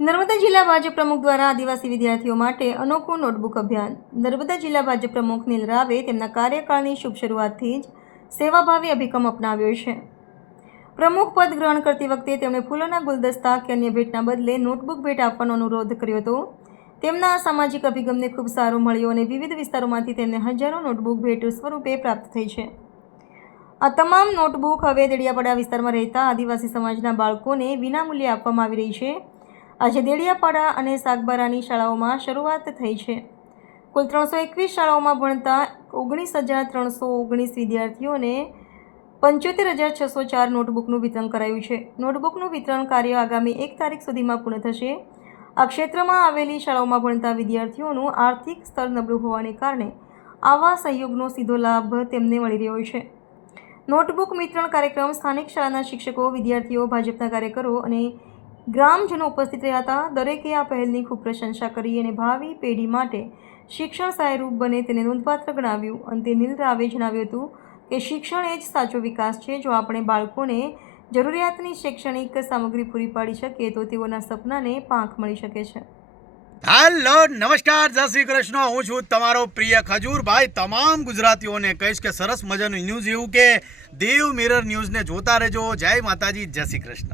નર્મદા જિલ્લા ભાજપ પ્રમુખ દ્વારા આદિવાસી વિદ્યાર્થીઓ માટે અનોખું નોટબુક અભિયાન. નર્મદા જિલ્લા ભાજપ પ્રમુખ નીલ રાવે તેમના કાર્યકાળની શુભ શરૂઆતથી જ સેવાભાવી અભિગમ અપનાવ્યો છે. પ્રમુખ પદ ગ્રહણ કરતી વખતે તેમણે ફૂલોના ગુલદસ્તા કે અન્ય ભેટના બદલે નોટબુક ભેટ આપવાનો અનુરોધ કર્યો હતો. તેમના આ સામાજિક અભિગમને ખૂબ સારો મળ્યો અને વિવિધ વિસ્તારોમાંથી તેમને હજારો નોટબુક ભેટ સ્વરૂપે પ્રાપ્ત થઈ છે. આ તમામ નોટબુક હવે દેડિયાપાડા વિસ્તારમાં રહેતા આદિવાસી સમાજના બાળકોને વિનામૂલ્યે આપવામાં આવી રહી છે. આજે દેડિયાપાડા અને સાગબારાની શાળાઓમાં શરૂઆત થઈ છે. કુલ ત્રણસો એકવીસ શાળાઓમાં ભણતા ઓગણીસ હજાર ત્રણસો ઓગણીસ વિદ્યાર્થીઓને પંચોતેર હજાર છસો ચાર નોટબુકનું વિતરણ કરાયું છે. નોટબુકનું વિતરણ કાર્ય આગામી એક તારીખ સુધીમાં પૂર્ણ થશે. આ ક્ષેત્રમાં આવેલી શાળાઓમાં ભણતા વિદ્યાર્થીઓનું આર્થિક સ્તર નબળું હોવાને કારણે આવા સહયોગનો સીધો લાભ તેમને મળી રહ્યો છે. નોટબુક વિતરણ કાર્યક્રમ સ્થાનિક શાળાના શિક્ષકો, વિદ્યાર્થીઓ, ભાજપના કાર્યકરો અને ગ્રામજનો ઉપસ્થિત રહ્યા હતા. દરેકે આ પહેલની ખૂબ પ્રશંસા કરી અને ભાવિ પેઢી માટે શિક્ષણ સહાયરૂપ બને તેને નોંધપાત્ર ગણાવ્યું. અંતે નીલ રાવે જણાવ્યું હતું કે શિક્ષણ એ જ સાચો વિકાસ છે. જો આપણે બાળકોને જરૂરિયાતની શૈક્ષણિક સામગ્રી પૂરી પાડી શકીએ, તો તેઓના સપનાને પાંખ મળી શકે છે. હેલો, નમસ્કાર. જય શ્રી કૃષ્ણ. હું છું તમારો પ્રિય ખજૂરભાઈ તમામ ગુજરાતીઓને કહીશ કે સરસ મજાનું ન્યૂઝ એવું કે દેવ મિરર ન્યૂઝને જોતા રહેજો. જય માતાજી. જય શ્રી કૃષ્ણ.